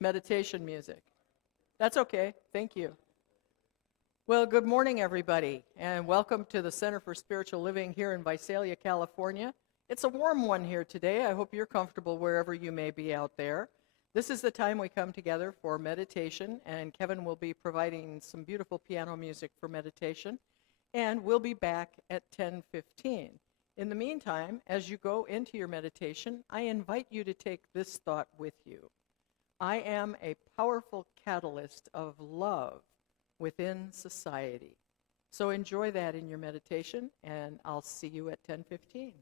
meditation music. That's okay. Thank you. Well, good morning, everybody, and welcome to the Center for Spiritual Living here in Visalia, California. It's a warm one here today. I hope you're comfortable wherever you may be out there. This is the time we come together for meditation, and Kevin will be providing some beautiful piano music for meditation, and we'll be back at 10:15. In the meantime, as you go into your meditation, I invite you to take this thought with you. I am a powerful catalyst of love within society. So enjoy that in your meditation, and I'll see you at 10:15.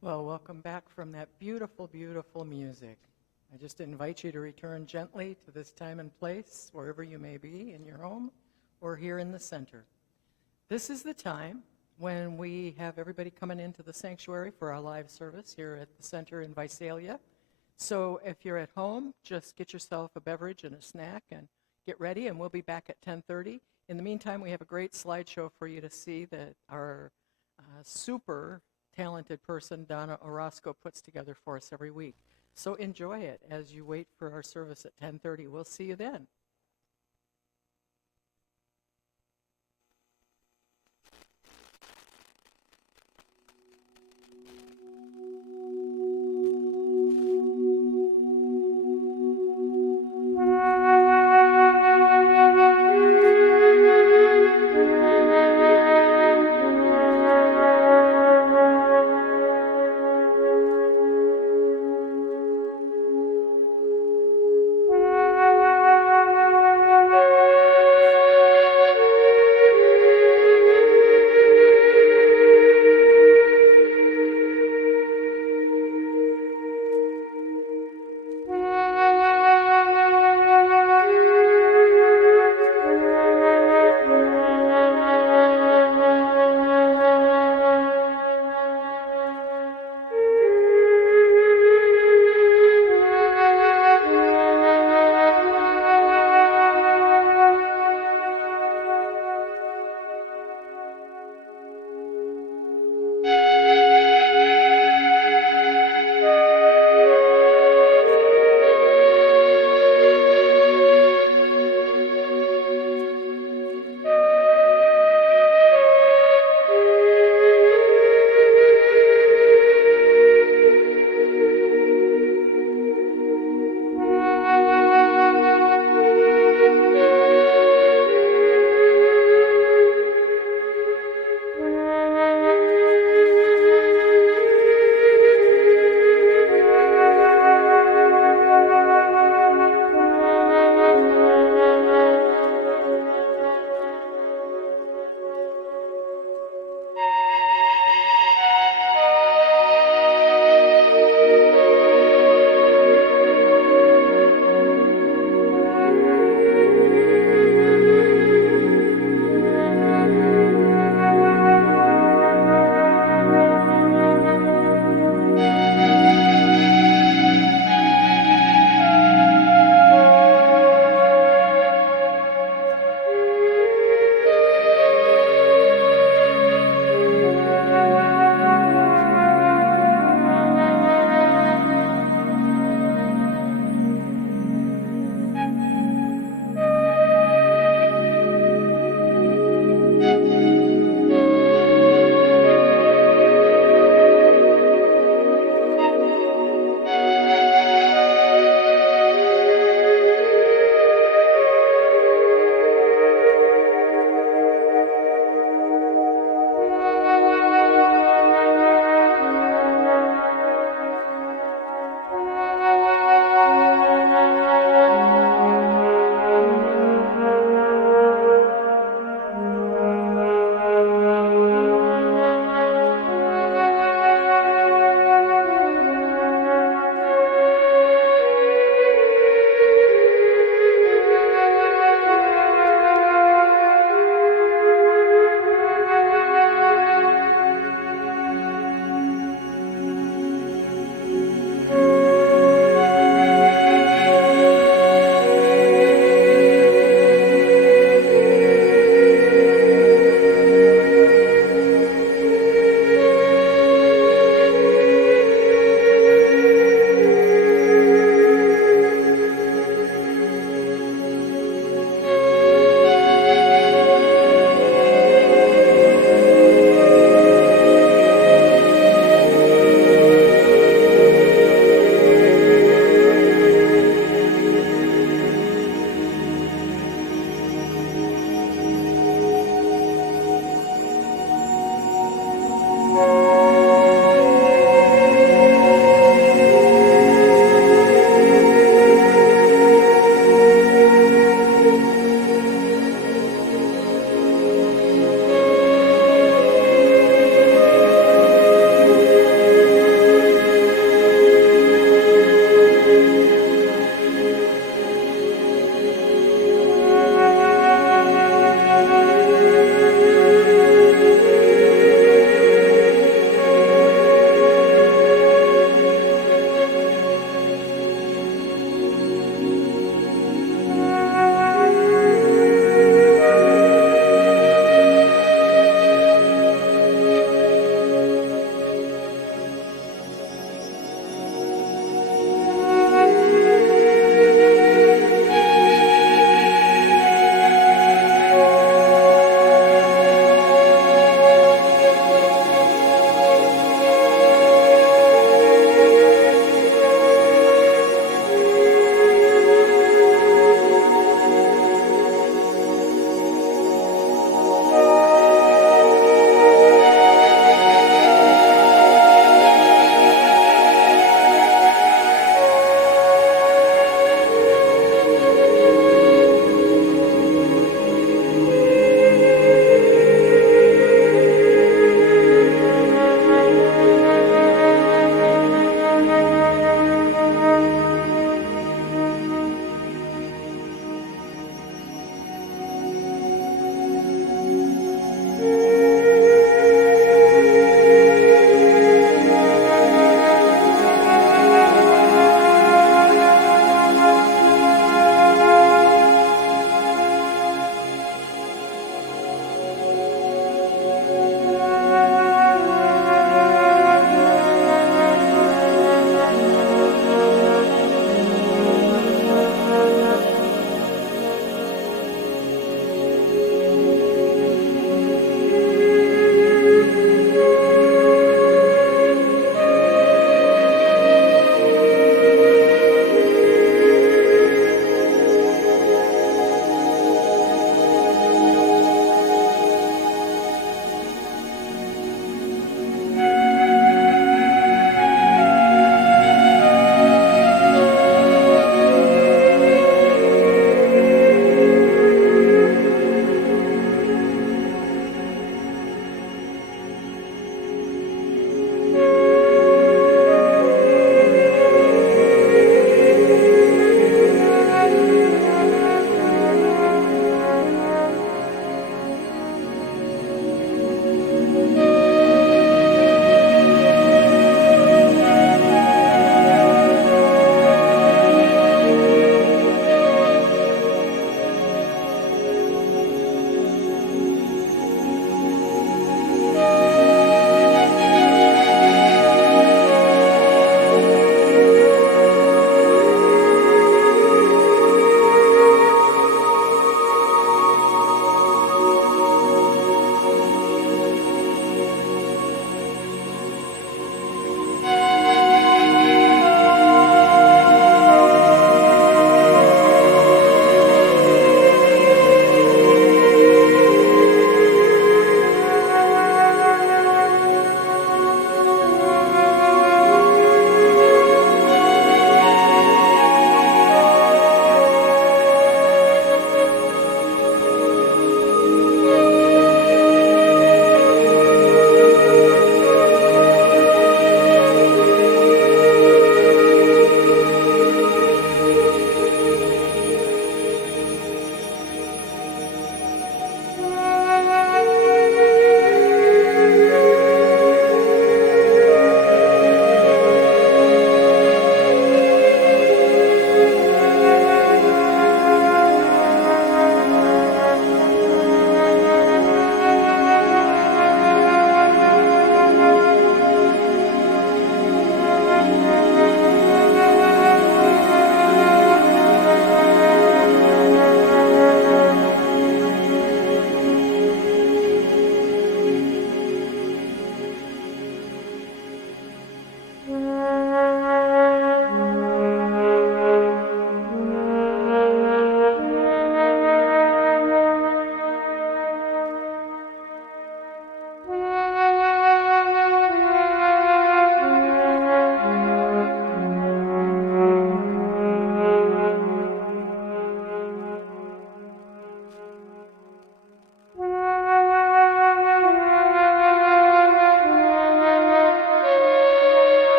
Well, welcome back from that beautiful, beautiful music. I just invite you to return gently to this time and place, wherever you may be, in your home or here in the center. This is the time when we have everybody coming into the sanctuary for our live service here at the center in Visalia. So if you're at home, just get yourself a beverage and a snack and get ready, and we'll be back at 10:30. In the meantime, we have a great slideshow for you to see that our super talented person, Donna Orozco, puts together for us every week. So enjoy it as you wait for our service at 10:30. We'll see you then.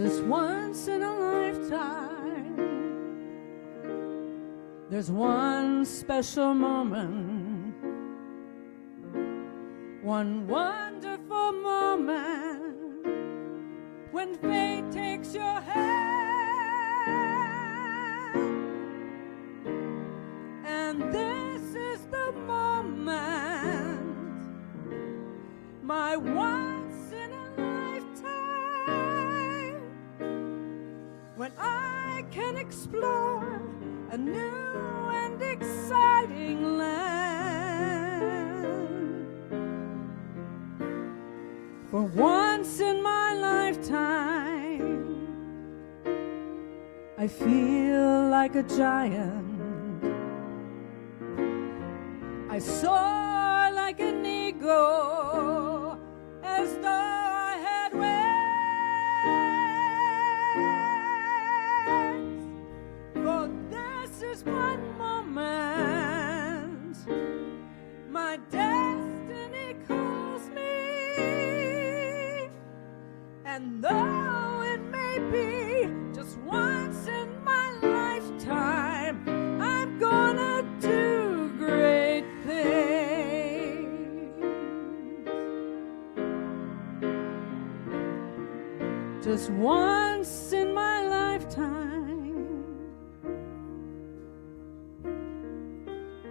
Just once in a lifetime, there's one special moment, one wonderful moment, when fate takes your hand, and this is the moment, my once in a lifetime, when I can explore a new and exciting land. For once in my lifetime, I feel like a giant. I soar like an eagle, as though I had wings. For this is one moment, my destiny calls me, and though it may be just once in my lifetime, I'm gonna do great things. Just once in my lifetime,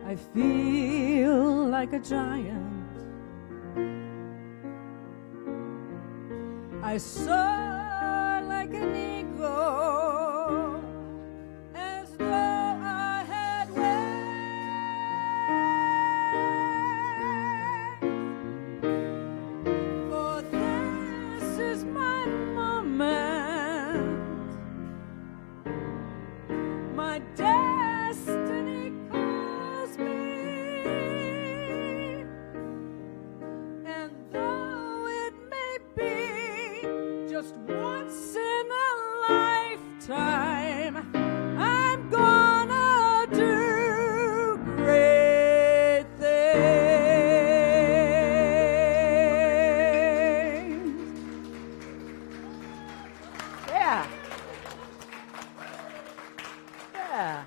I feel like a giant. I soar like an eagle, as though I had wings. For this is my moment, my destiny calls me, and though it may be just once in a lifetime, I'm gonna do great things. Yeah. Yeah.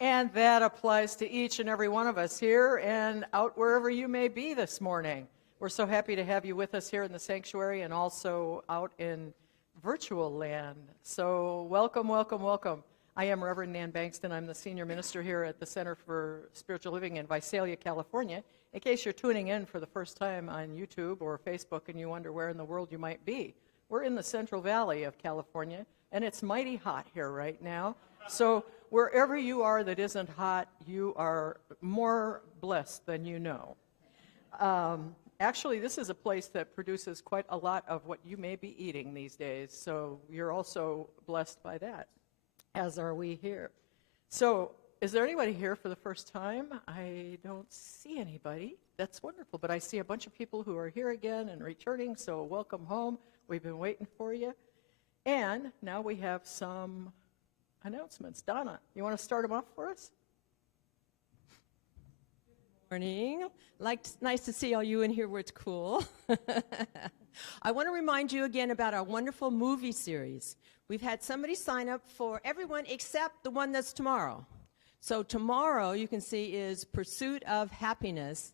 And that applies to each and every one of us here and out wherever you may be this morning. We're so happy to have you with us here in the sanctuary and also out in virtual land. So welcome, welcome, welcome. I am Reverend Nan Bankston. I'm the senior minister here at the Center for Spiritual Living in Visalia, California. In case you're tuning in for the first time on YouTube or Facebook and you wonder where in the world you might be, we're in the Central Valley of California, and it's mighty hot here right now. So wherever you are that isn't hot, you are more blessed than you know. Actually, this is a place that produces quite a lot of what you may be eating these days, so you're also blessed by that, as are we here. So, is there anybody here for the first time? I don't see anybody. That's wonderful, but I see a bunch of people who are here again and returning, so welcome home. We've been waiting for you. And now we have some announcements. Donna, you want to start them off for us? Morning. Nice to see all you in here where it's cool. I want to remind you again about our wonderful movie series. We've had somebody sign up for everyone except the one that's tomorrow. So tomorrow, you can see, is Pursuit of Happiness.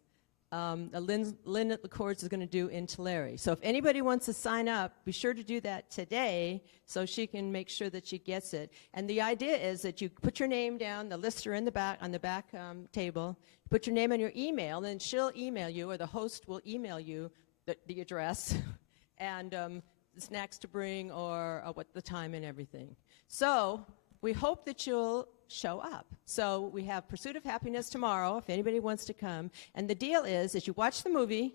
Lynn LaCourse is going to do in Tulare. So if anybody wants to sign up, be sure to do that today so she can make sure that she gets it. And the idea is that you put your name down, the lists are in the back, on the back table. Put your name and your email, and she'll email you, or the host will email you the address and the snacks to bring, or what the time and everything. So we hope that you'll show up. So we have Pursuit of Happiness tomorrow, if anybody wants to come. And the deal is you watch the movie,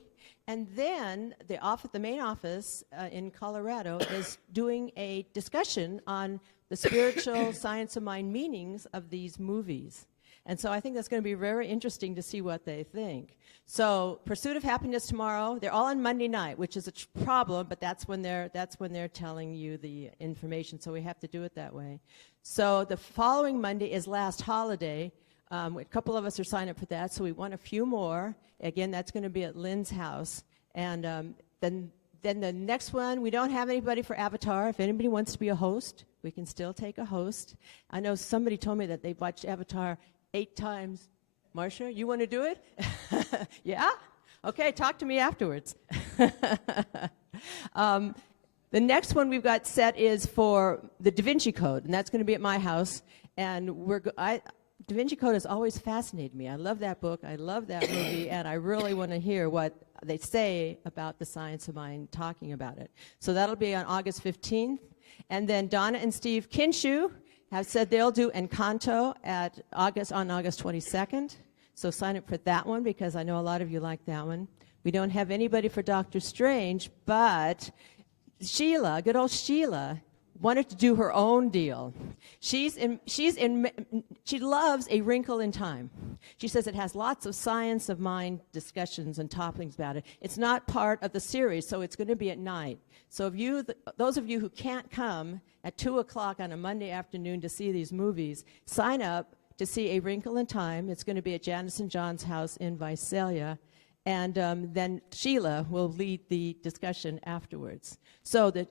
and then the main office in Colorado is doing a discussion on the spiritual science of mind meanings of these movies. And so I think that's going to be very interesting to see what they think. So Pursuit of Happiness tomorrow. They're all on Monday night, which is a problem, but that's when they're telling you the information. So we have to do it that way. So the following Monday is Last Holiday. A couple of us are signed up for that, so we want a few more. Again, that's going to be at Lynn's house. And then Then the next one, we don't have anybody for Avatar. If anybody wants to be a host, we can still take a host. I know somebody told me that they've watched Avatar 8 times. Marcia, you want to do it? Yeah? Okay, talk to me afterwards. The next one we've got set is for the Da Vinci Code, and that's going to be at my house. And Da Vinci Code has always fascinated me. I love that book. I love that movie, and I really want to hear what they say about the science of mind, talking about it. So that'll be on August 15th. And then Donna and Steve Kinshu have said they'll do Encanto on August 22nd. So sign up for that one because I know a lot of you like that one. We don't have anybody for Doctor Strange, but Sheila, good old Sheila, wanted to do her own deal. She loves A Wrinkle in Time. She says it has lots of science of mind discussions and topics about it. It's not part of the series, so it's going to be at night. So if those of you who can't come at 2 o'clock on a Monday afternoon to see these movies, sign up to see A Wrinkle in Time. It's going to be at Janice and John's house in Visalia. And then Sheila will lead the discussion afterwards. So, the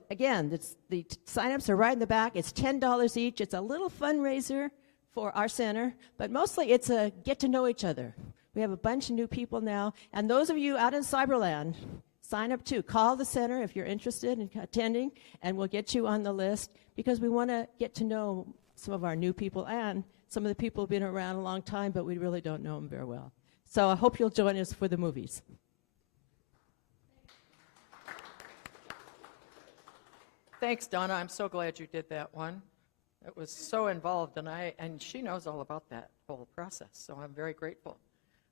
sign-ups are right in the back. It's $10 each. It's a little fundraiser for our center, but mostly it's a get to know each other. We have a bunch of new people now. And those of you out in Cyberland, sign up too. Call the center if you're interested in attending, and we'll get you on the list because we want to get to know some of our new people and some of the people who've been around a long time, but we really don't know them very well. So I hope you'll join us for the movies. Thanks, Donna. I'm so glad you did that one. It was so involved, and she knows all about that whole process, so I'm very grateful.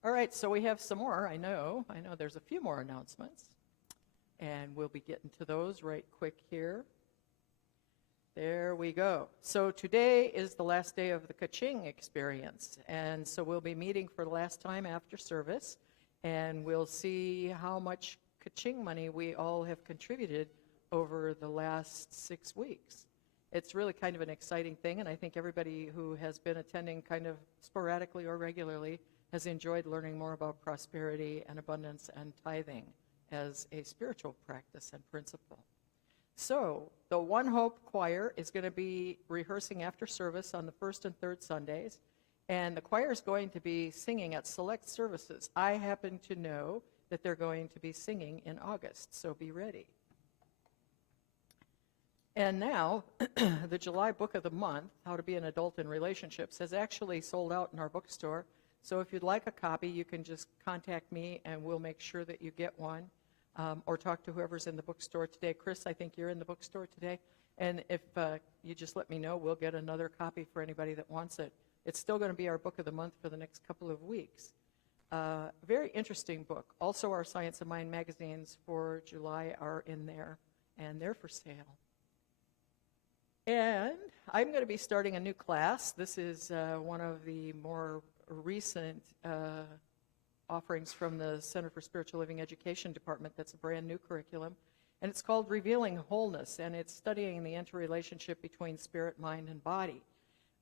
All right, so we have some more. I know there's a few more announcements, and we'll be getting to those right quick here. There we go. So today is the last day of the Kaching experience, and so we'll be meeting for the last time after service, and we'll see how much Kaching money we all have contributed over the last 6 weeks. It's really kind of an exciting thing, and I think everybody who has been attending kind of sporadically or regularly has enjoyed learning more about prosperity and abundance and tithing as a spiritual practice and principle. So the One Hope Choir is going to be rehearsing after service on the first and third Sundays, and the choir is going to be singing at select services. I happen to know that they're going to be singing in August, so be ready. And now, the July book of the month, How to Be an Adult in Relationships, has actually sold out in our bookstore. So if you'd like a copy, you can just contact me, and we'll make sure that you get one. Or talk to whoever's in the bookstore today. Chris, I think you're in the bookstore today. And if you just let me know, we'll get another copy for anybody that wants it. It's still going to be our book of the month for the next couple of weeks. Very interesting book. Also, our Science of Mind magazines for July are in there, and they're for sale. And I'm going to be starting a new class. This is one of the more recent offerings from the Center for Spiritual Living Education Department. That's a brand new curriculum. And it's called Revealing Wholeness, and it's studying the interrelationship between spirit, mind, and body.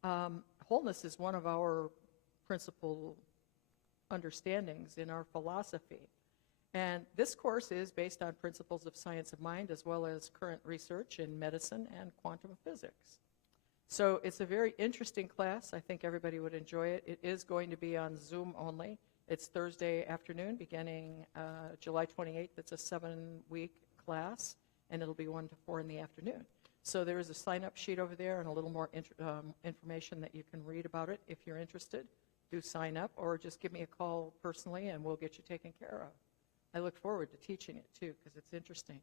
Wholeness is one of our principal understandings in our philosophy. And this course is based on principles of science of mind as well as current research in medicine and quantum physics. So it's a very interesting class. I think everybody would enjoy it. It is going to be on Zoom only. It's Thursday afternoon beginning July 28th. It's a 7-week class, and it'll be 1 to 4 in the afternoon. So there is a sign-up sheet over there and a little more information that you can read about it. If you're interested, do sign up or just give me a call personally, and we'll get you taken care of. I look forward to teaching it, too, because it's interesting.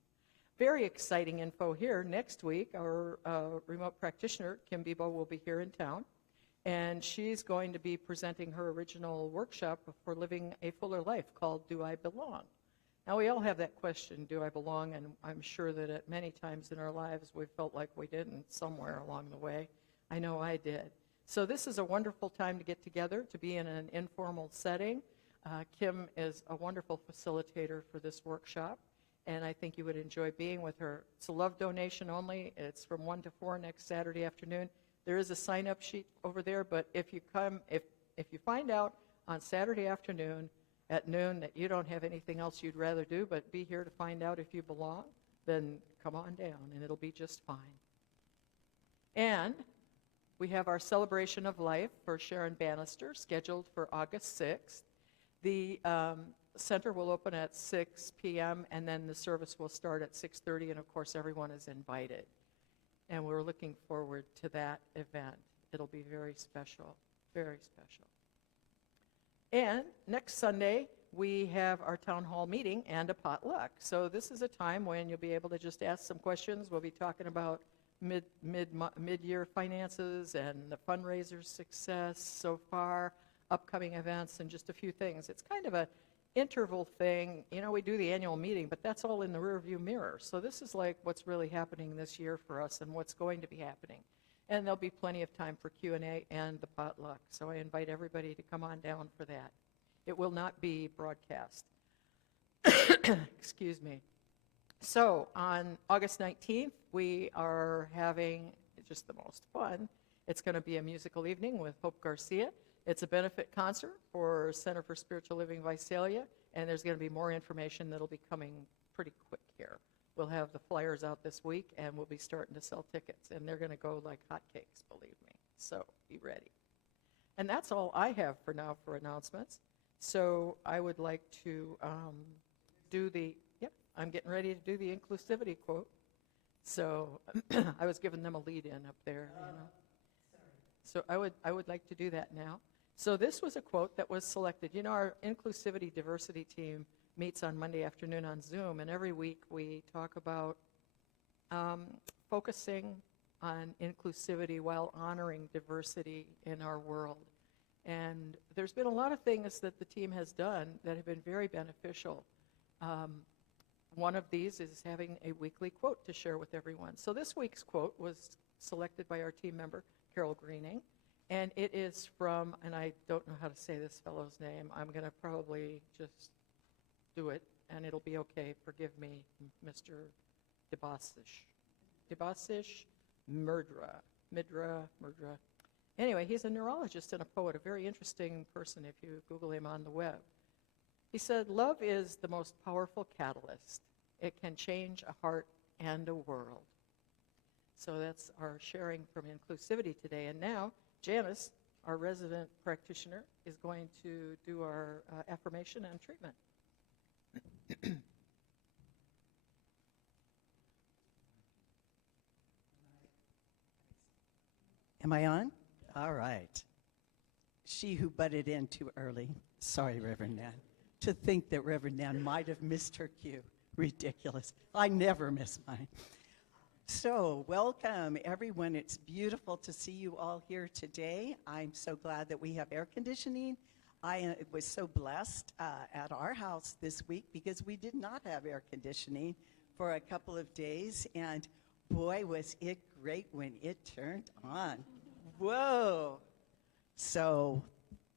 Very exciting info here. Next week, our remote practitioner, Kim Bebo, will be here in town. And she's going to be presenting her original workshop for living a fuller life called Do I Belong? Now, we all have that question, do I belong? And I'm sure that at many times in our lives we felt like we didn't somewhere along the way. I know I did. So this is a wonderful time to get together, to be in an informal setting. Kim is a wonderful facilitator for this workshop, and I think you would enjoy being with her. It's a love donation only. It's from 1 to 4 next Saturday afternoon. There is a sign-up sheet over there, but if you find out on Saturday afternoon at noon that you don't have anything else you'd rather do but be here to find out if you belong, then come on down and it'll be just fine. And we have our celebration of life for Sharon Bannister scheduled for August 6th. The center will open at 6 p.m. and then the service will start at 6:30, and of course everyone is invited. And we're looking forward to that event. It'll be very special, very special. And next Sunday, we have our town hall meeting and a potluck. So this is a time when you'll be able to just ask some questions. We'll be talking about mid-year finances and the fundraiser success so far, upcoming events, and just a few things. It's kind of a interval thing. You know, we do the annual meeting, but that's all in the rearview mirror. So this is like what's really happening this year for us and what's going to be happening. And there'll be plenty of time for Q&A and the potluck. So I invite everybody to come on down for that. It will not be broadcast. Excuse me. So on August 19th, we are having just the most fun. It's going to be a musical evening with Hope Garcia. It's a benefit concert for Center for Spiritual Living Visalia, and there's going to be more information that'll be coming pretty quick here. We'll have the flyers out this week, and we'll be starting to sell tickets, and they're going to go like hotcakes, believe me. So be ready. And that's all I have for now for announcements. So I would like to I'm getting ready to do the inclusivity quote. So I was giving them a lead in up there, you know. So I would like to do that now. So this was a quote that was selected. You know, our inclusivity diversity team meets on Monday afternoon on Zoom, and every week we talk about focusing on inclusivity while honoring diversity in our world. And there's been a lot of things that the team has done that have been very beneficial. One of these is having a weekly quote to share with everyone. So this week's quote was selected by our team member, Carol Greening, and it is from, and I don't know how to say this fellow's name, I'm going to probably just do it, and it'll be okay. Forgive me, Mr. Debasish Midra. Anyway, he's a neurologist and a poet, a very interesting person if you Google him on the web. He said, "Love is the most powerful catalyst. It can change a heart and a world." So that's our sharing from inclusivity today. And now, Janice, our resident practitioner, is going to do our affirmation and treatment. Am I on? All right. She who butted in too early. Sorry, Reverend Nan. To think that Reverend Nan might have missed her cue. Ridiculous. I never miss mine. So, welcome, everyone. It's beautiful to see you all here today. I'm so glad that we have air conditioning. I was so blessed at our house this week because we did not have air conditioning for a couple of days, and boy, was it great when it turned on. Whoa. So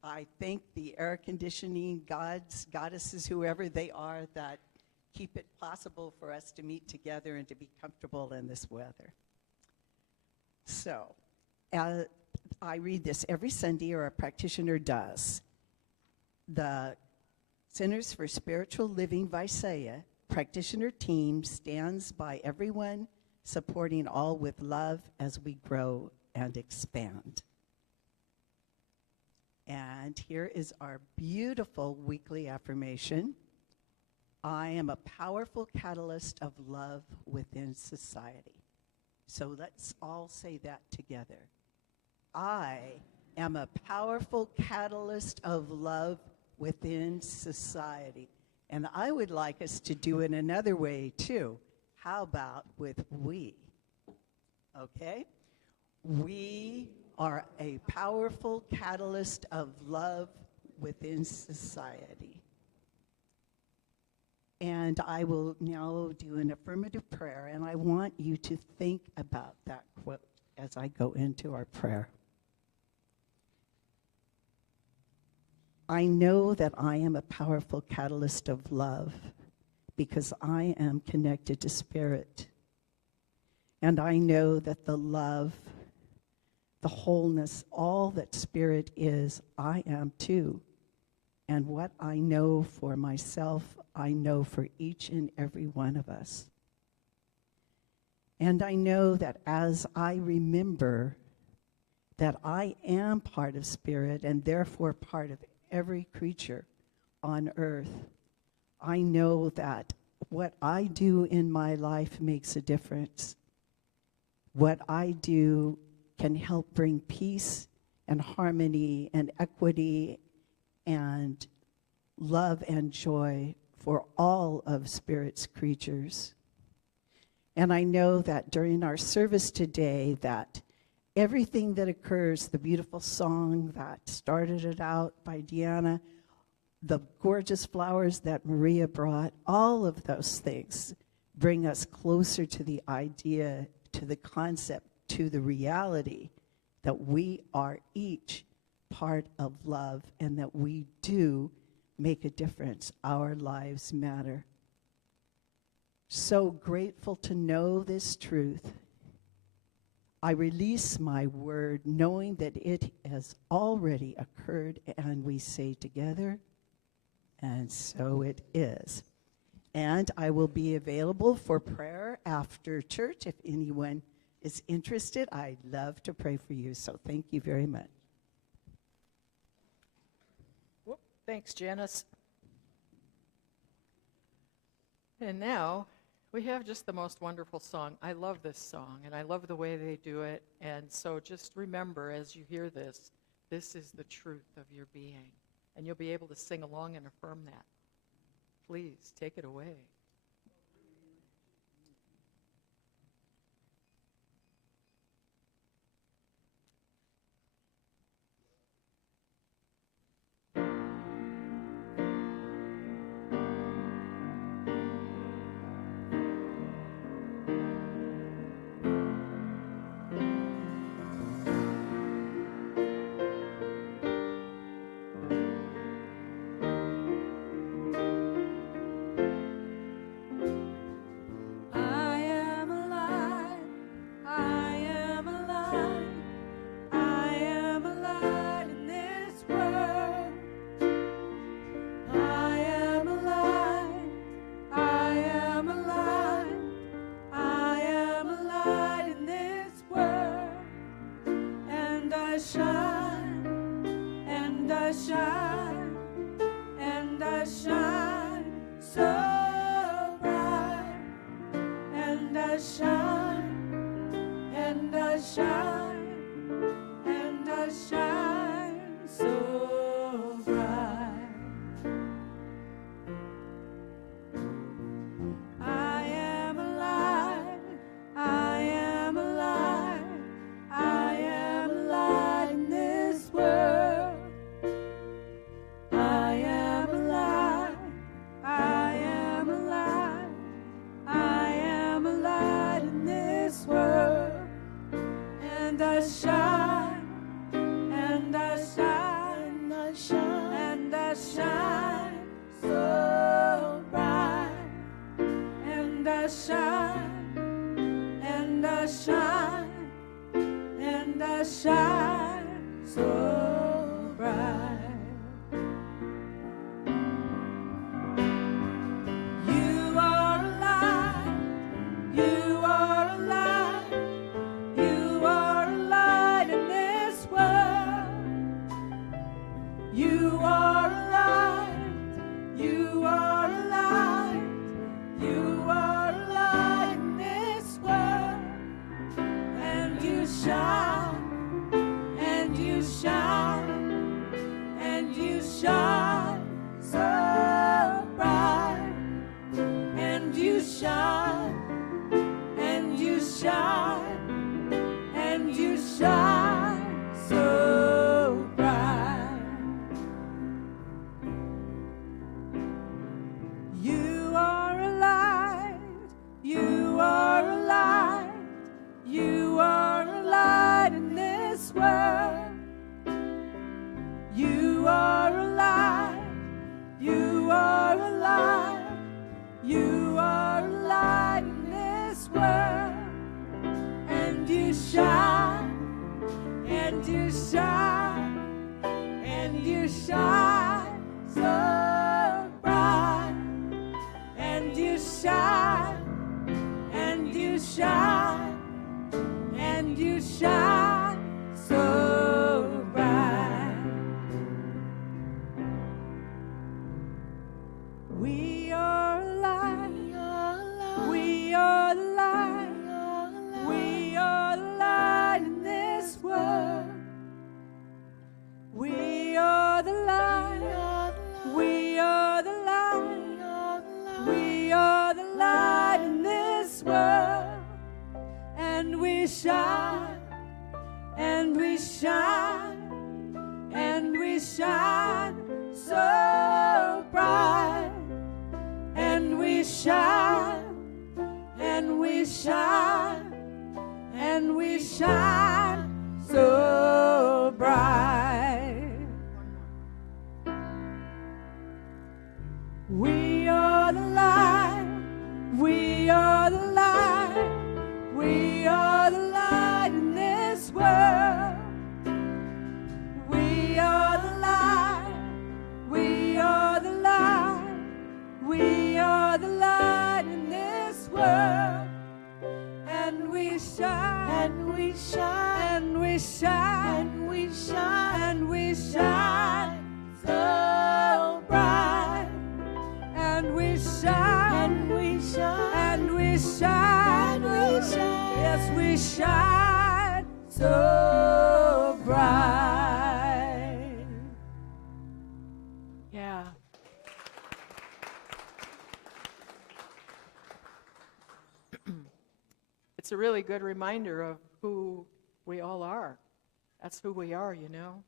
I thank the air conditioning gods, goddesses, whoever they are, that keep it possible for us to meet together and to be comfortable in this weather. So I read this every Sunday, or a practitioner does. The Centers for Spiritual Living Visalia practitioner team stands by everyone, supporting all with love as we grow and expand. And here is our beautiful weekly affirmation. I am a powerful catalyst of love within society. So let's all say that together. I am a powerful catalyst of love within society. And I would like us to do it another way too. How about with we? Okay? We are a powerful catalyst of love within society. And I will now do an affirmative prayer, and I want you to think about that quote as I go into our prayer. I know that I am a powerful catalyst of love because I am connected to Spirit. And I know that the love, the wholeness, all that Spirit is, I am too. And what I know for myself, I know for each and every one of us. And I know that as I remember that I am part of spirit and therefore part of every creature on earth, I know that what I do in my life makes a difference. What I do can help bring peace and harmony and equity and love and joy for all of Spirit's creatures. And I know that during our service today that everything that occurs, the beautiful song that started it out by Deanna, the gorgeous flowers that Maria brought, all of those things bring us closer to the idea, to the concept, to the reality that we are each part of love and that we do make a difference. Our lives matter. So grateful to know this truth. I release my word knowing that it has already occurred, and we say together, and so it is. And I will be available for prayer after church if anyone is interested. I'd love to pray for you, so thank you very much. Whoop, thanks, Janice. And now we have just the most wonderful song. I love this song, and I love the way they do it. And so just remember as you hear this, this is the truth of your being. And you'll be able to sing along and affirm that. Please take it away. Shine, shine, and we shine, and we shine so bright, and we shine, and we shine, and we shine so bright. We are the light, we are the light, we are the light in this world. We are the light, we are the light, we are the light in this world. And we shine, and we shine, and we shine, and we shine, and we shine so bright. And we shine, and we shine, and we shine, and we shine. Yes, we shine so bright. Yeah. It's a really good reminder of who we all are. That's who we are, you know.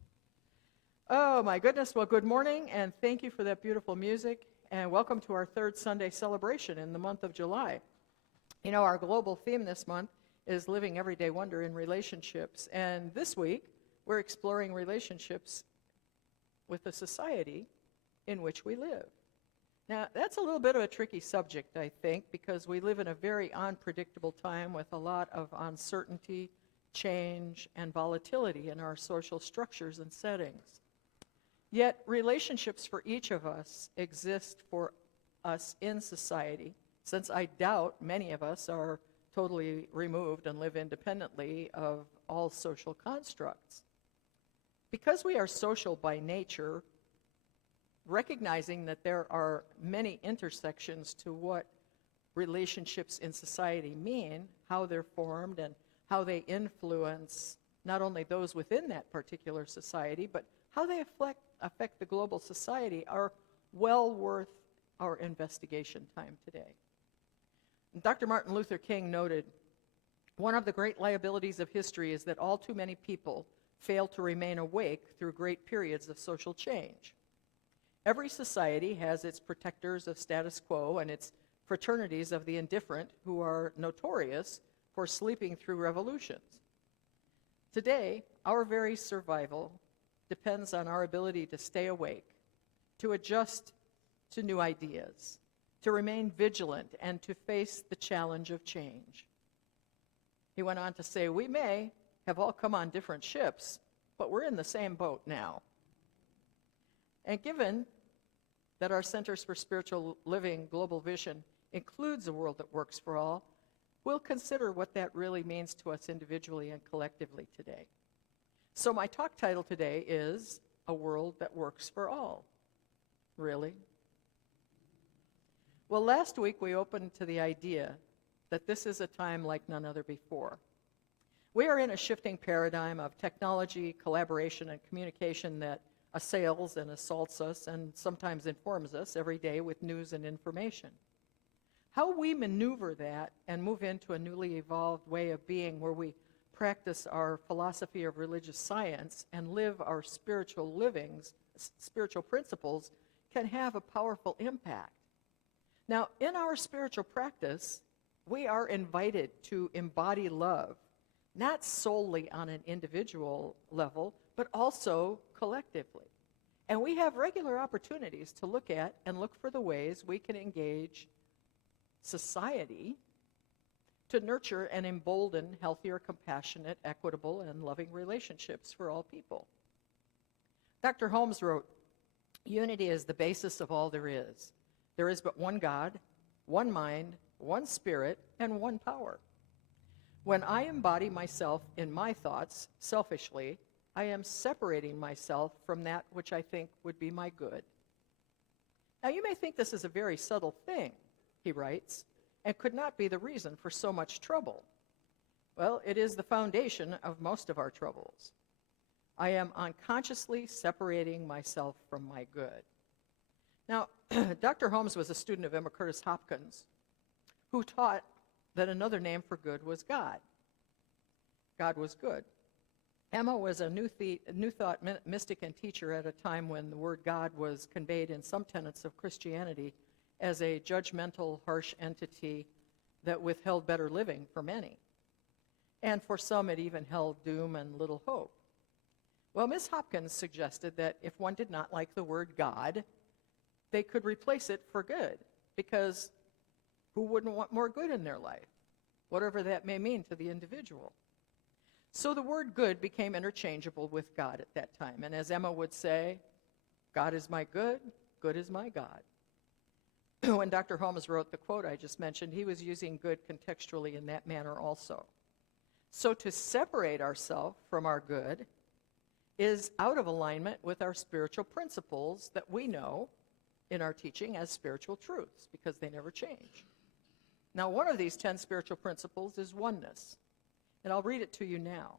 Oh, my goodness. Well, good morning, and thank you for that beautiful music, and welcome to our third Sunday celebration in the month of July. You know, our global theme this month is Living Everyday Wonder in Relationships, and this week we're exploring relationships with the society in which we live. Now, that's a little bit of a tricky subject, I think, because we live in a very unpredictable time with a lot of uncertainty, change, and volatility in our social structures and settings. Yet, relationships for each of us exist for us in society, since I doubt many of us are totally removed and live independently of all social constructs. Because we are social by nature, recognizing that there are many intersections to what relationships in society mean, how they're formed, and how they influence not only those within that particular society, but how they affect the global society, are well worth our investigation time today. Dr. Martin Luther King noted, "One of the great liabilities of history is that all too many people fail to remain awake through great periods of social change. Every society has its protectors of status quo and its fraternities of the indifferent who are notorious for sleeping through revolutions. Today, our very survival depends on our ability to stay awake, to adjust to new ideas, to remain vigilant, and to face the challenge of change." He went on to say, "We may have all come on different ships, but we're in the same boat now." And given that our Centers for Spiritual Living global vision includes a world that works for all, we'll consider what that really means to us individually and collectively today. So my talk title today is A World That Works for All. Really? Well, last week we opened to the idea that this is a time like none other before. We are in a shifting paradigm of technology, collaboration, and communication that assails and assaults us and sometimes informs us every day with news and information. How we maneuver that and move into a newly evolved way of being where we practice our philosophy of religious science and live our spiritual principles can have a powerful impact. Now, in our spiritual practice, we are invited to embody love, not solely on an individual level, but also collectively. And we have regular opportunities to look at and look for the ways we can engage society to nurture and embolden healthier, compassionate, equitable, and loving relationships for all people. Dr. Holmes wrote, "Unity is the basis of all there is. There is but one God, one mind, one spirit, and one power. When I embody myself in my thoughts selfishly, I am separating myself from that which I think would be my good." Now, you may think this is a very subtle thing, he writes, and could not be the reason for so much trouble. Well, it is the foundation of most of our troubles. I am unconsciously separating myself from my good. Now, Dr. Holmes was a student of Emma Curtis Hopkins, who taught that another name for good was God. God was good. Emma was a New Thought mystic and teacher at a time when the word God was conveyed in some tenets of Christianity as a judgmental, harsh entity that withheld better living for many. And for some, it even held doom and little hope. Well, Ms. Hopkins suggested that if one did not like the word God, they could replace it for good, because who wouldn't want more good in their life, whatever that may mean to the individual? So the word good became interchangeable with God at that time. And as Emma would say, God is my good, good is my God. When Dr. Holmes wrote the quote I just mentioned, he was using good contextually in that manner also. So to separate ourselves from our good is out of alignment with our spiritual principles that we know in our teaching as spiritual truths, because they never change. Now, one of these 10 spiritual principles is oneness. And I'll read it to you now.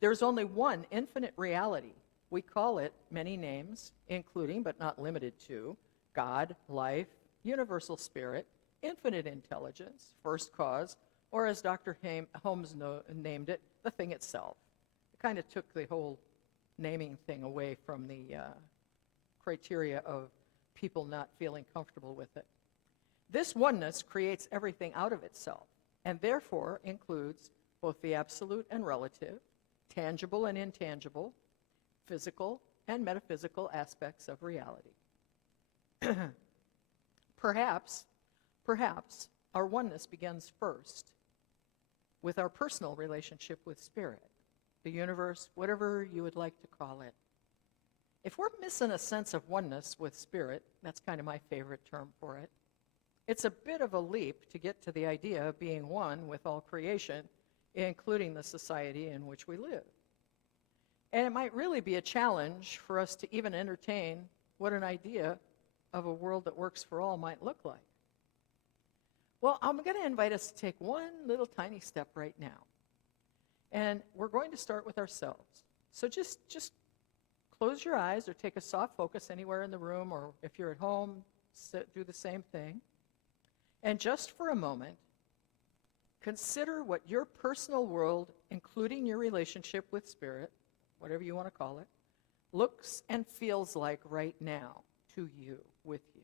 There's only one infinite reality. We call it many names, including but not limited to God, life, universal spirit, infinite intelligence, first cause, or as Dr. Holmes named it, the thing itself. It kind of took the whole naming thing away from the criteria of people not feeling comfortable with it. This oneness creates everything out of itself, and therefore includes both the absolute and relative, tangible and intangible, physical and metaphysical aspects of reality. Perhaps our oneness begins first with our personal relationship with Spirit, the universe, whatever you would like to call it. If we're missing a sense of oneness with Spirit, that's kind of my favorite term for it, it's a bit of a leap to get to the idea of being one with all creation, including the society in which we live. And it might really be a challenge for us to even entertain what an idea of a world that works for all might look like. Well, I'm going to invite us to take one little tiny step right now. And we're going to start with ourselves. So just close your eyes or take a soft focus anywhere in the room, or if you're at home, do the same thing. And just for a moment, consider what your personal world, including your relationship with Spirit, whatever you want to call it, looks and feels like right now to you, with you.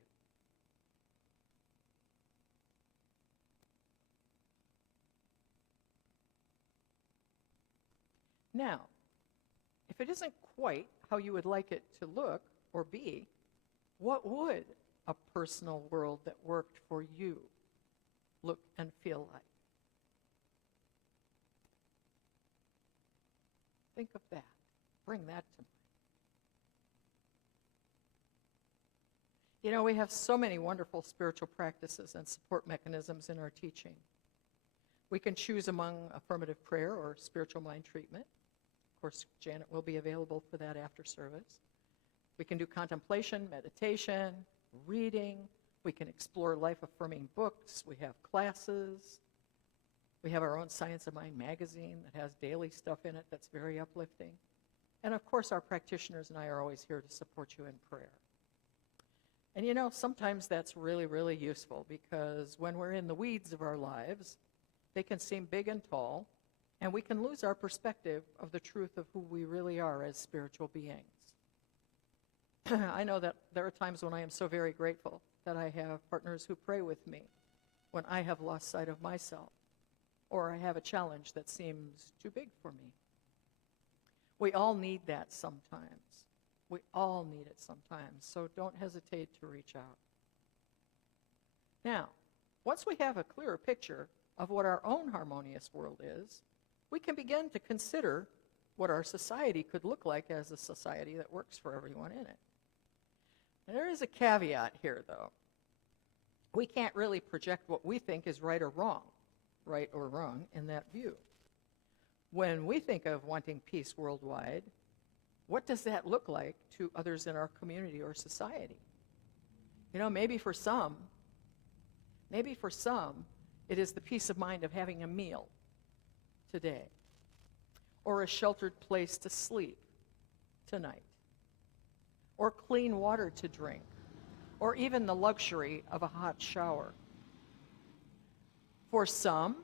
Now, if it isn't quite how you would like it to look or be, what would a personal world that worked for you look and feel like? Think of that. Bring that to mind. You know, we have so many wonderful spiritual practices and support mechanisms in our teaching. We can choose among affirmative prayer or spiritual mind treatment. Of course, Janet will be available for that after service. We can do contemplation, meditation, reading. We can explore life-affirming books. We have classes. We have our own Science of Mind magazine that has daily stuff in it that's very uplifting. And of course, our practitioners and I are always here to support you in prayer. And you know, sometimes that's really, really useful, because when we're in the weeds of our lives, they can seem big and tall, and we can lose our perspective of the truth of who we really are as spiritual beings. I know that there are times when I am so very grateful that I have partners who pray with me when I have lost sight of myself, or I have a challenge that seems too big for me. We all need that sometimes. We all need it sometimes, so don't hesitate to reach out. Now, once we have a clearer picture of what our own harmonious world is, we can begin to consider what our society could look like as a society that works for everyone in it. And there is a caveat here, though. We can't really project what we think is right or wrong in that view. When we think of wanting peace worldwide, what does that look like to others in our community or society? You know, maybe for some, it is the peace of mind of having a meal today, or a sheltered place to sleep tonight, or clean water to drink, or even the luxury of a hot shower. For some,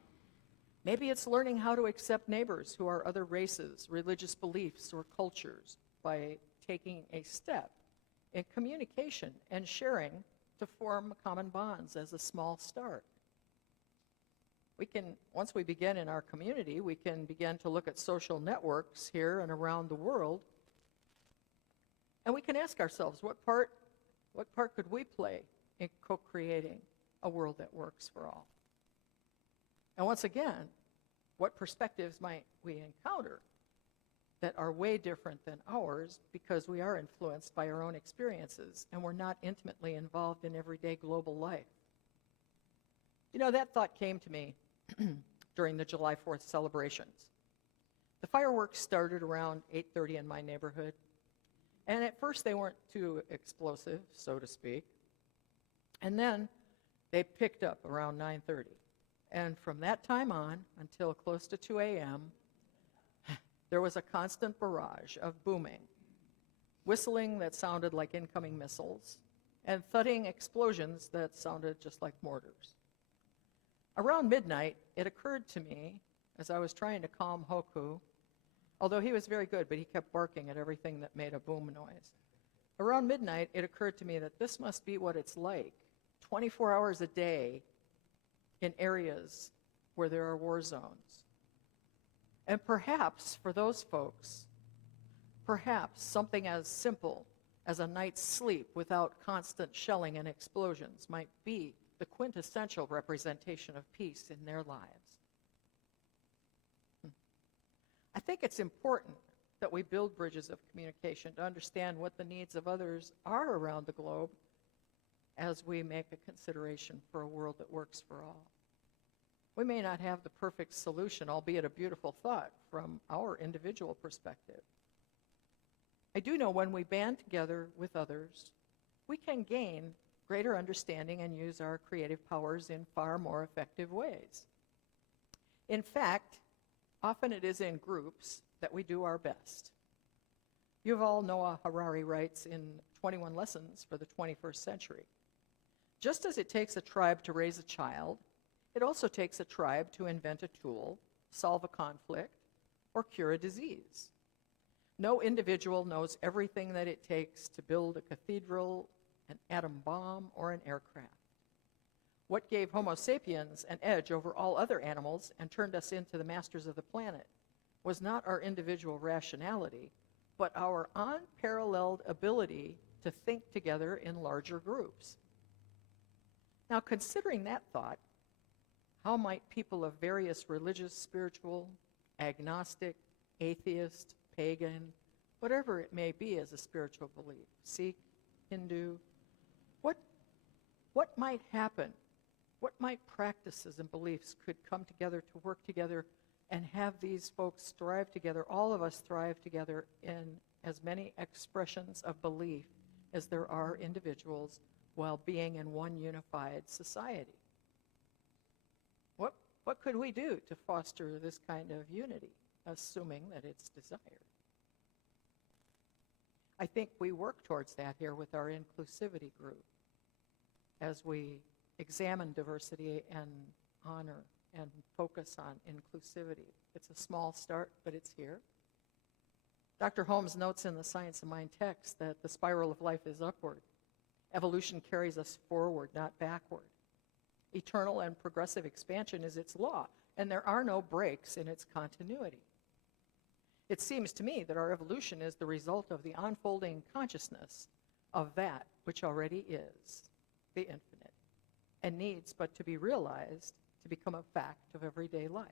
Maybe it's learning how to accept neighbors who are other races, religious beliefs, or cultures by taking a step in communication and sharing to form common bonds as a small start. Once we begin in our community, we can begin to look at social networks here and around the world, and we can ask ourselves, what part could we play in co-creating a world that works for all? And once again, what perspectives might we encounter that are way different than ours because we are influenced by our own experiences and we're not intimately involved in everyday global life? You know, that thought came to me during the July 4th celebrations. The fireworks started around 8:30 in my neighborhood, and at first they weren't too explosive, so to speak. And then they picked up around 9:30. And from that time on until close to 2 a.m., there was a constant barrage of booming, whistling that sounded like incoming missiles, and thudding explosions that sounded just like mortars. Around midnight, it occurred to me, as I was trying to calm Hoku, although he was very good, but he kept barking at everything that made a boom noise. Around midnight, it occurred to me that this must be what it's like 24 hours a day in areas where there are war zones. And perhaps for those folks, perhaps something as simple as a night's sleep without constant shelling and explosions might be the quintessential representation of peace in their lives. I think it's important that we build bridges of communication to understand what the needs of others are around the globe as we make a consideration for a world that works for all. We may not have the perfect solution, albeit a beautiful thought, from our individual perspective. I do know when we band together with others, we can gain greater understanding and use our creative powers in far more effective ways. In fact, often it is in groups that we do our best. Yuval Noah Harari writes in 21 Lessons for the 21st Century, just as it takes a tribe to raise a child, it also takes a tribe to invent a tool, solve a conflict, or cure a disease. No individual knows everything that it takes to build a cathedral, an atom bomb, or an aircraft. What gave Homo sapiens an edge over all other animals and turned us into the masters of the planet was not our individual rationality, but our unparalleled ability to think together in larger groups. Now, considering that thought, how might people of various religious, spiritual, agnostic, atheist, pagan, whatever it may be as a spiritual belief, Sikh, Hindu, what might happen? What might practices and beliefs could come together to work together and have these folks thrive together, all of us thrive together in as many expressions of belief as there are individuals while being in one unified society? What could we do to foster this kind of unity, assuming that it's desired? I think we work towards that here with our inclusivity group as we examine diversity and honor and focus on inclusivity. It's a small start, but it's here. Dr. Holmes notes in the Science of Mind text that the spiral of life is upward. Evolution carries us forward, not backward. Eternal and progressive expansion is its law, and there are no breaks in its continuity. It seems to me that our evolution is the result of the unfolding consciousness of that which already is, the infinite, and needs but to be realized to become a fact of everyday life.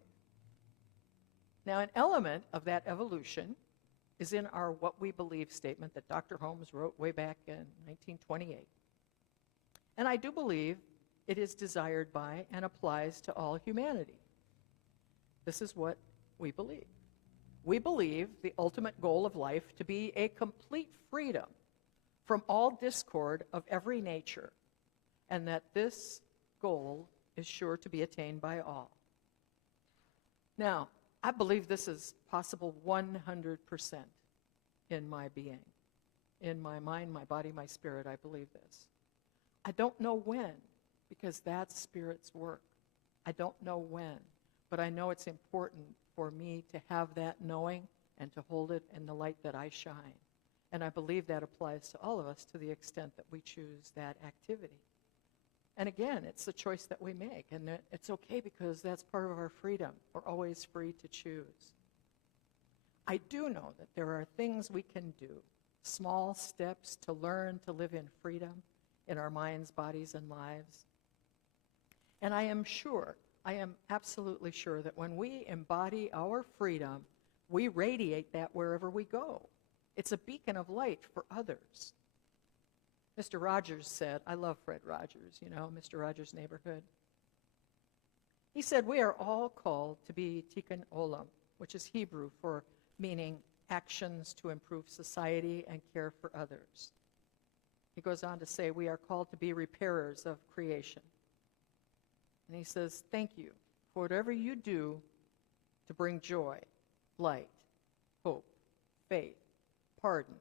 Now, an element of that evolution is in our What We Believe statement that Dr. Holmes wrote way back in 1928. And I do believe it is desired by and applies to all humanity. This is what we believe. We believe the ultimate goal of life to be a complete freedom from all discord of every nature, and that this goal is sure to be attained by all. Now, I believe this is possible 100% in my being. In my mind, my body, my spirit, I believe this. I don't know when, because that's Spirit's work. I don't know when. but I know it's important for me to have that knowing and to hold it in the light that I shine. And I believe that applies to all of us to the extent that we choose that activity. And again, it's the choice that we make, and it's okay because that's part of our freedom. We're always free to choose. I do know that there are things we can do, small steps to learn to live in freedom in our minds, bodies, and lives. And I am absolutely sure that when we embody our freedom, we radiate that wherever we go. It's a beacon of light for others. Mr. Rogers said, I love Fred Rogers, you know, Mr. Rogers' Neighborhood. He said, we are all called to be tikkun olam, which is Hebrew for meaning actions to improve society and care for others. He goes on to say, we are called to be repairers of creation. And he says, thank you for whatever you do to bring joy, light, hope, faith, pardon,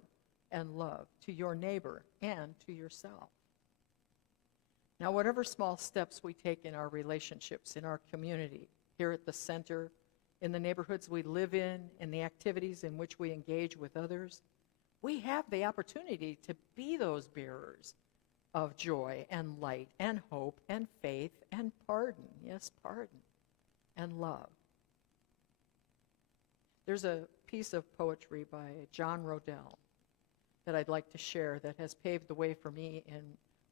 and love to your neighbor and to yourself. Now, whatever small steps we take in our relationships, in our community, here at the center, in the neighborhoods we live in the activities in which we engage with others, we have the opportunity to be those bearers of joy and light and hope and faith and pardon. Yes, pardon and love. There's a piece of poetry by John Rodell that I'd like to share that has paved the way for me in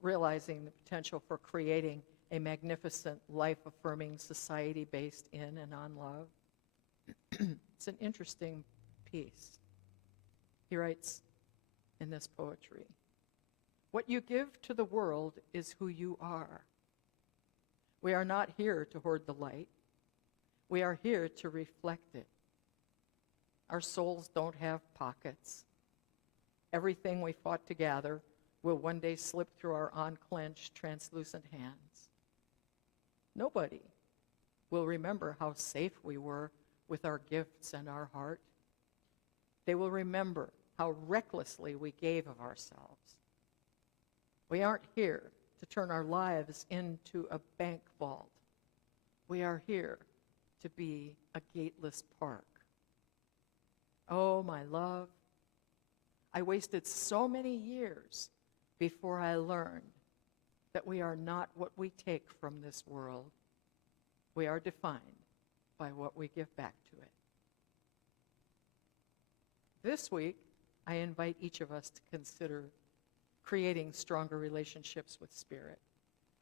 realizing the potential for creating a magnificent, life-affirming society based in and on love. It's an interesting piece. He writes in this poetry, what you give to the world is who you are. We are not here to hoard the light. We are here to reflect it. Our souls don't have pockets. Everything we fought to gather will one day slip through our unclenched, translucent hands. Nobody will remember how safe we were with our gifts and our heart. They will remember how recklessly we gave of ourselves. We aren't here to turn our lives into a bank vault. We are here to be a gateless park. Oh, my love, I wasted so many years before I learned that we are not what we take from this world. We are defined by what we give back to it. This week, I invite each of us to consider creating stronger relationships with Spirit,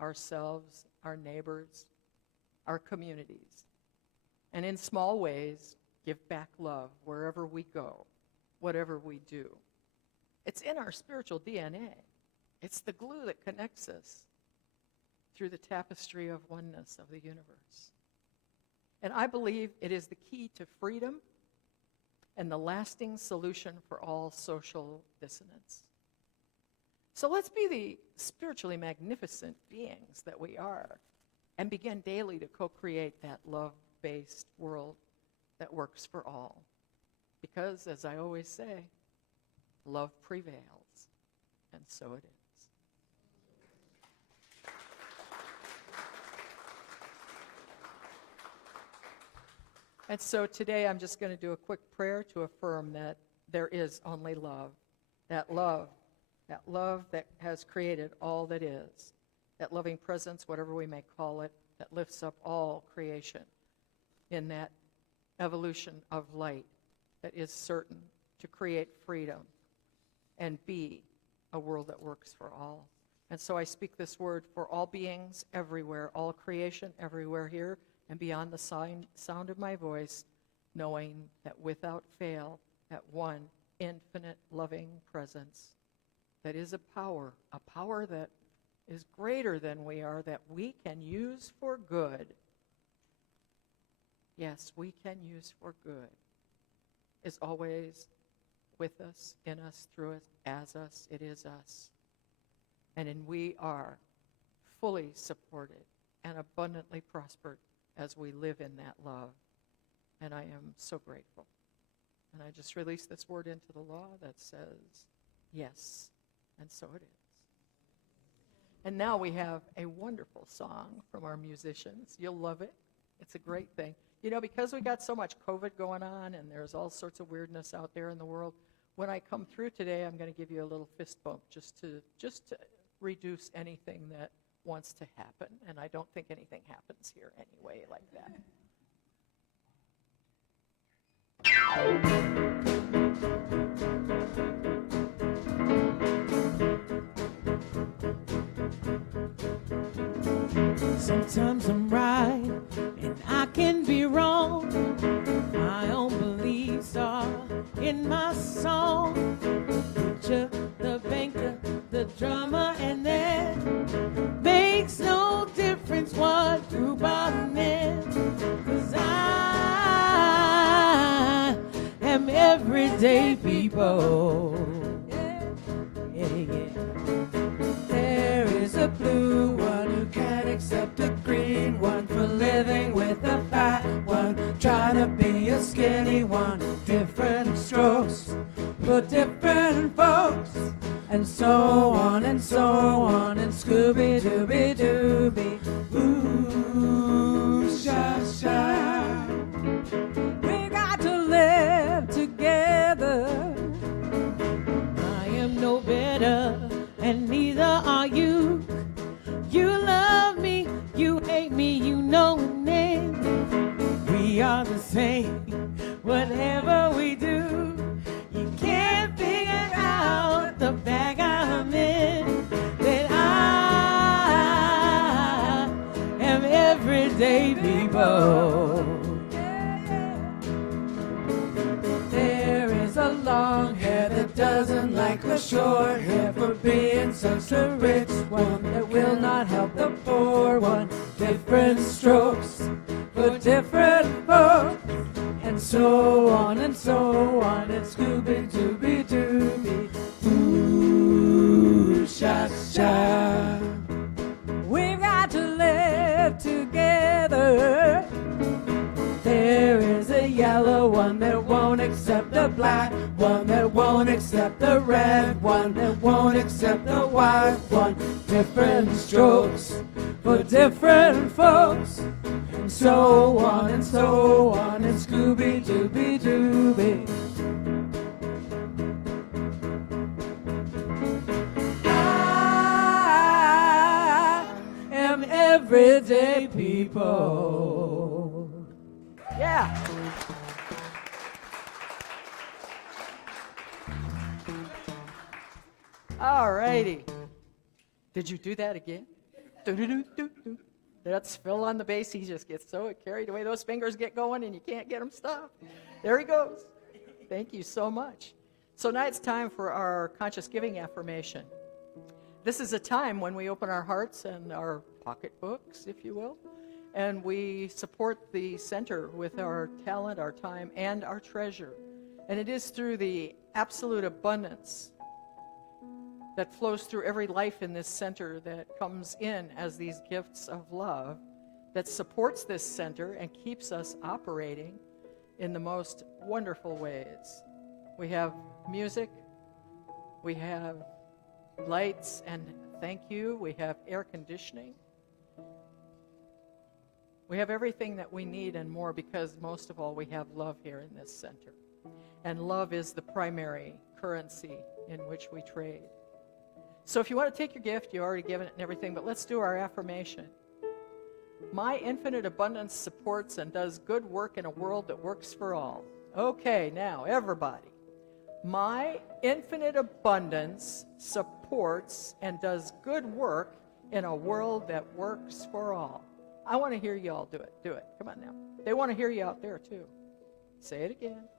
ourselves, our neighbors, our communities, and in small ways, give back love wherever we go, whatever we do. It's in our spiritual DNA. It's the glue that connects us through the tapestry of oneness of the universe. And I believe it is the key to freedom and the lasting solution for all social dissonance. So let's be the spiritually magnificent beings that we are and begin daily to co-create that love-based world that works for all. Because, as I always say, love prevails, and so it is. And so today I'm just going to do a quick prayer to affirm that there is only love, that love that has created all that is, that loving presence, whatever we may call it, that lifts up all creation in that evolution of light that is certain to create freedom and be a world that works for all. And so I speak this word for all beings everywhere, all creation everywhere here and beyond the sound of my voice, knowing that without fail, that one infinite loving presence that is a power that is greater than we are, that we can use for good. Yes, we can use for good, is always with us, in us, through us, as us, it is us. And we are fully supported and abundantly prospered as we live in that love. And I am so grateful. And I just release this word into the law that says, yes, and so it is. And now we have a wonderful song from our musicians. You'll love it. It's a great thing. You know, because we got so much COVID going on and there's all sorts of weirdness out there in the world, when I come through today, I'm going to give you a little fist bump just to reduce anything that wants to happen. And I don't think anything happens here anyway like that. Sometimes I'm right and I can be wrong. My own beliefs are in my song. Picture the banker, the drummer, and then makes no difference what group I'm in. 'Cause I am everyday people. Yeah. There is a blue one who can't accept a green one, for living with a fat one, trying to be a skinny one. Different strokes for different folks, and so on and so on, and Scooby-Dooby-Dooby. Ooh, sha-sha. We got to live together. I am no better, and neither are you. You love me, you hate me, you know it. We are the same, whatever we do. You can't figure out the bag I'm in. That I am everyday people. There is a long hair that doesn't like the short hair, for being such a rich one that will not help the poor one. Different strokes for different folks, and so on and so on, and Scooby-Dooby-Dooby. Ooh, sha-sha. We've got to live together. There is a yellow one that won't accept a black one, that won't accept the red one, that won't accept the white one. Different strokes for different folks, and so on and so on, and Scooby-Dooby-Dooby. I am everyday people. Yeah. All righty. Did you do that again? Do-do-do-do-do. That's Phil on the bass. He just gets so carried away. Those fingers get going and you can't get them stopped. There he goes. Thank you so much. So now it's time for our conscious giving affirmation. This is a time when we open our hearts and our pocketbooks, if you will, and we support the center with our talent, our time, and our treasure. And it is through the absolute abundance that flows through every life in this center that comes in as these gifts of love that supports this center and keeps us operating in the most wonderful ways. We have music, we have lights, and thank you, we have air conditioning. We have everything that we need and more, because most of all, we have love here in this center. And love is the primary currency in which we trade. So if you want to take your gift, you've already given it and everything, but let's do our affirmation. My infinite abundance supports and does good work in a world that works for all. Okay, now, everybody. My infinite abundance supports and does good work in a world that works for all. I want to hear you all do it. Do it. Come on now. They want to hear you out there, too. Say it again.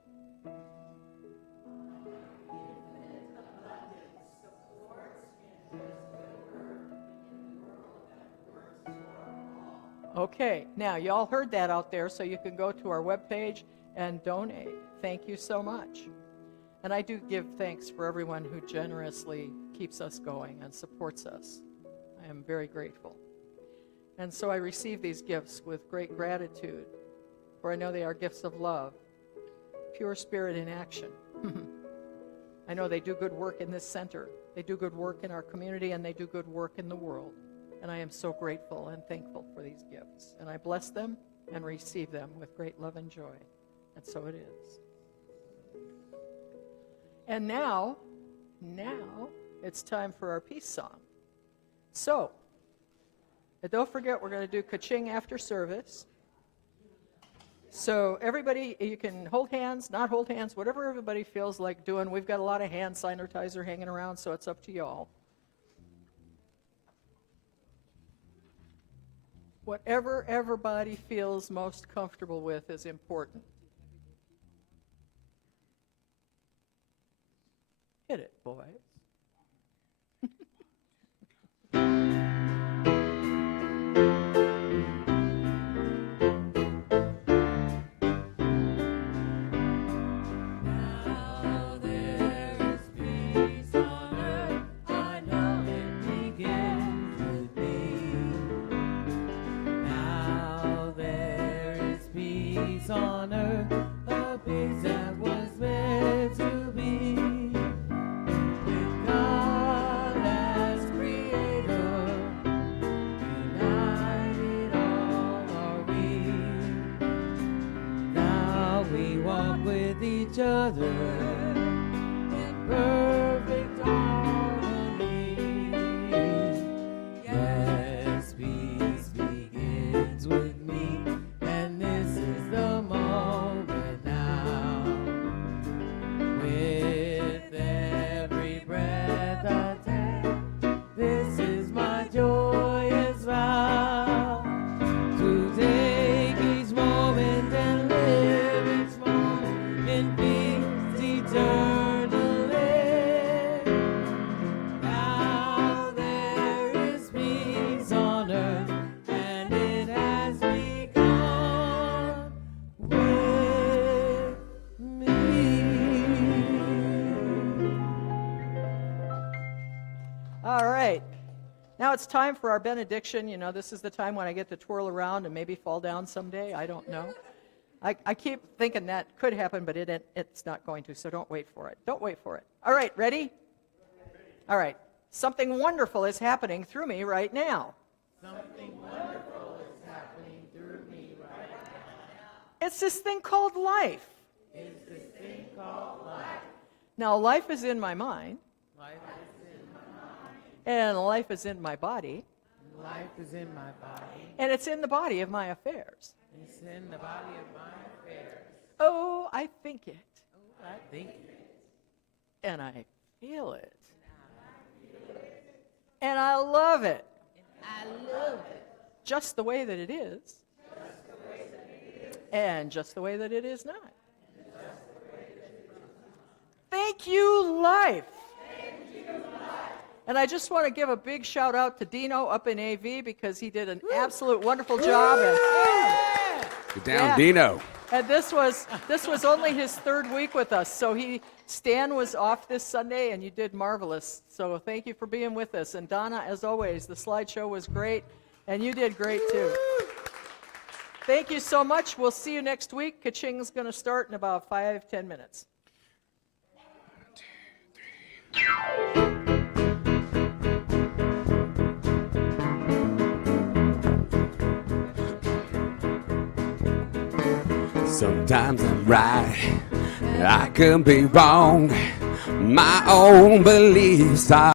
Okay, now you all heard that out there, so you can go to our webpage and donate. Thank you so much. And I do give thanks for everyone who generously keeps us going and supports us. I am very grateful. And so I receive these gifts with great gratitude, for I know they are gifts of love, pure spirit in action. I know they do good work in this center. They do good work in our community, and they do good work in the world. And I am so grateful and thankful for these gifts. And I bless them and receive them with great love and joy. And so it is. And now it's time for our peace song. So, and don't forget, we're going to do ka-ching after service. So everybody, you can hold hands, not hold hands, whatever everybody feels like doing. We've got a lot of hand sanitizer hanging around, so it's up to y'all. Whatever everybody feels most comfortable with is important. Hit it, boys. On earth, a peace that was meant to be, with God as creator, united all are we. Now we walk with each other in perfect harmony. Yes, peace begins with me. And this is the moment now. With every breath I take, this is my joyous vow. To take each moment and live each moment in peace eternally. Now there is peace on earth, and it has begun with me. All right. Now it's time for our benediction. You know, this is the time when I get to twirl around and maybe fall down someday. I don't know. I keep thinking that could happen, but it's not going to, so don't wait for it. Don't wait for it. All right, ready? All right. Something wonderful is happening through me right now. Something wonderful is happening through me right now. It's this thing called life. It's this thing called life. Now, life is in my mind, Life is in my mind. and life is in my body, Life is in my body. and it's in the body of my affairs. It's in the body of my affairs. Oh, I think it, Oh, I think it. and I feel it, and I love it, I love it. just the way that it is, and just the way that it is not. Thank you, life. And I just want to give a big shout out to Dino up in AV because he did an absolute wonderful job. And, Get down, Yeah. Dino. and this was only his third week with us. So Stan was off this Sunday, and you did marvelous. So thank you for being with us. And Donna, as always, the slideshow was great, and you did great too. Thank you so much. We'll see you next week. Ka-ching's going to start in about 5-10 minutes. Sometimes I'm right, I can be wrong. My own beliefs are